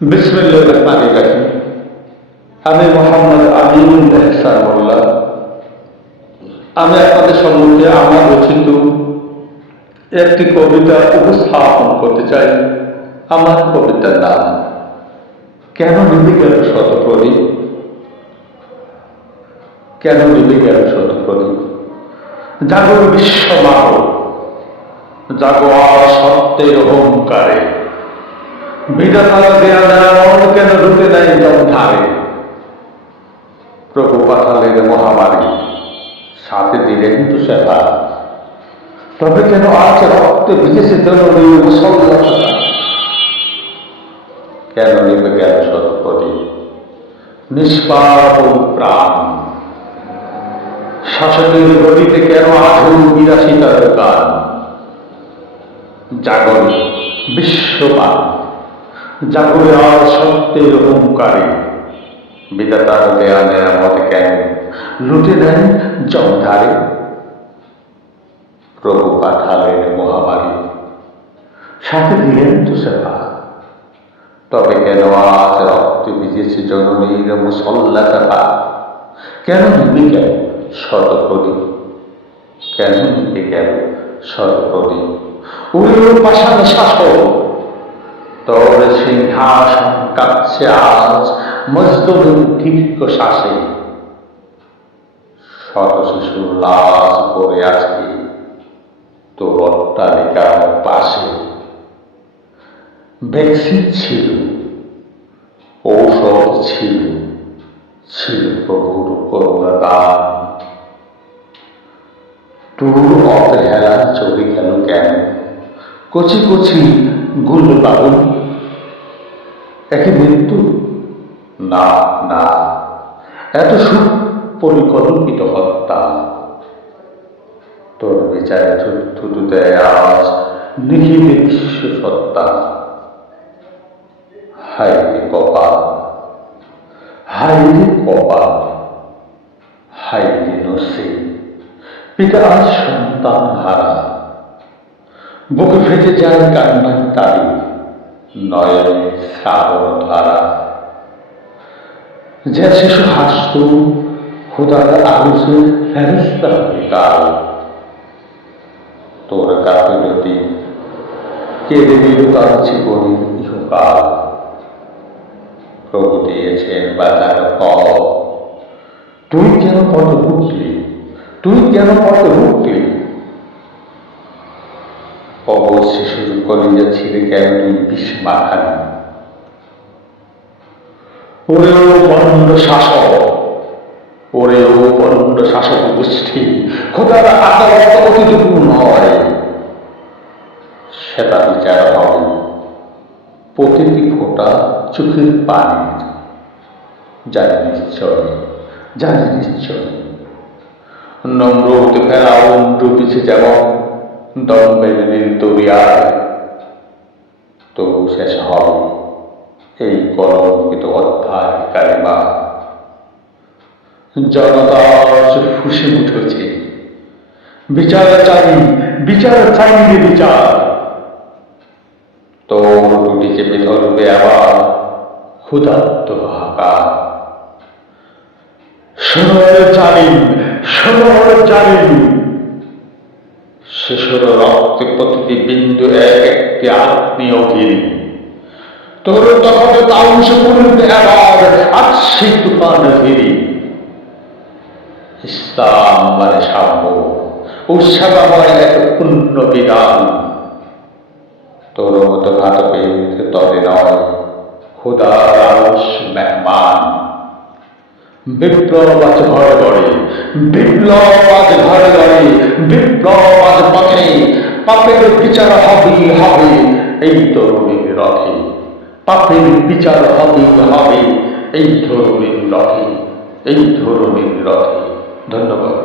বিসমিল্লাহির রহমানির রহিম। আমি মোহাম্মদ আমিনুল এহসান মোল্লা। আমি আপনাদের সম্মুখে আমার রচিত একটি কবিতা উপস্থাপন করতে চাই। আমার কবিতার নাম কেন নিভে গেল শতপ্রদীপ। কেন নিভে গেল শতপ্রদীপ। জাগো বিশ্বমাহ, জাগো সত্যের অহংকারে। বিধাতার দেয়া মন কেন ঢুকে নাই ধারে। প্রভু পাঠালেন মহামারী, সাথে দিলেন তুষার। তবে কেন আজ রক্তে ভিজেছে জননীর মুসল্লা। কেন নিভে গেল শতপ্রদীপ। নিষ্পাপ প্রাণ শাসকের গতিতে কেন আধু বিলাসিতার গান। জাগর বিশ্বমান, জাগরে আর সত্যের হুঙ্কারে। বিধাতার দেয়া নেয়ামত কেন লুটে নেন জমধারে। প্রভু পাঠালেন মহামারী, সাথে দিলেন তুষার। তবে কেন আজ রক্তে ভিজেছে জননীর মুসল্লা চাপা। কেন নিভে গেল শতপ্রদীপ। কেন নিভে গেল শতপ্রদীপ। উড়ল পাষাণ শাসক, তোর সিংহাসন কাঁপছে আজ মজদুরের দীর্ঘ শ্বাসে। শত শিশুর লাশ পড়ে আছে তোর অট্টালিকার পাশে। ভ্যাকসিন ছিল, ঔষধ ছিল, ছিল প্রভুর করুণা দান। তোর অবহেলা চলে গেল কেন কচি কচি গুল বাবুল। একই মৃত্যু না না, এত সুপরিকল্পিত হত্যা। তোর বিচারে থুতু দেয় আজ নিখিল বিশ্ব সত্তা। হায় রে কপাল, হায় রে কপাল, হায় রে নসিব। পিতা আজ সন্তান হারা, বুকে ফেটে যায় কান্নার তালি, নয়নে শ্রাবণ ধারা। যে শিশু হাসত খোদার আলোচে ফেরেশতা হয়ে কাল। তোর গাফিলতি কেঁদে দিল তার জীবনের ইহকাল। প্রভু দিয়েছেন বাজার পথ, তুই কেন পথ রুখলি, তুই কেন পথ রুখলি। অবশ শিশুর কলিজা ছিঁড়ে কেন তুই বিষ মাখালি। ওরেও বন্ড শাসক, ওরেও বন্ড শাসক গোষ্ঠী, খোদার আদালত অতিটুকু নয়। সেটা বিচার হবে প্রতিটি ফোঁটা চোখের পানি। জানি নিশ্চয়, জানি নিশ্চয়। নম্র হতে ফেরাউন ডুবেছে যেমন দম্বের নীল দরিয়ায়। তবু শেষ হবে এই কলঙ্কিত অধ্যায় কালিমা। জনতা ফুসে উঠেছে, বিচার চাই, বিচার চাই রে বিচার। তোর টুটি চেপে ধরবে আবার ক্ষুধার্ত হাহাকার। শোনো জালিম, শোনো জালিম। শিশুর রক্তে প্রতিটি বিন্দু এক একটি আগ্নেয়গিরি। তোর তখন তাউস পড়বে আবার আসছে তুফান ভিড়ি। ইসলাম মানে সাম্য ও সেবাময় এক পূর্ণ বিধান। তোর মতো ঘাতকের তবে নয় খোদার আরশ মেহমান। বিপ্লব আজ ঘরে ঘরে, বিপ্লব আজ ঘরে ঘরে, বিপ্লব আজ পথে। পাপের বিচার হবে হবে এই তরুণীর রথে। পাপের বিচার হবে হবে এই ধরনের রথে, এই ধরনের রথে। ধন্যবাদ।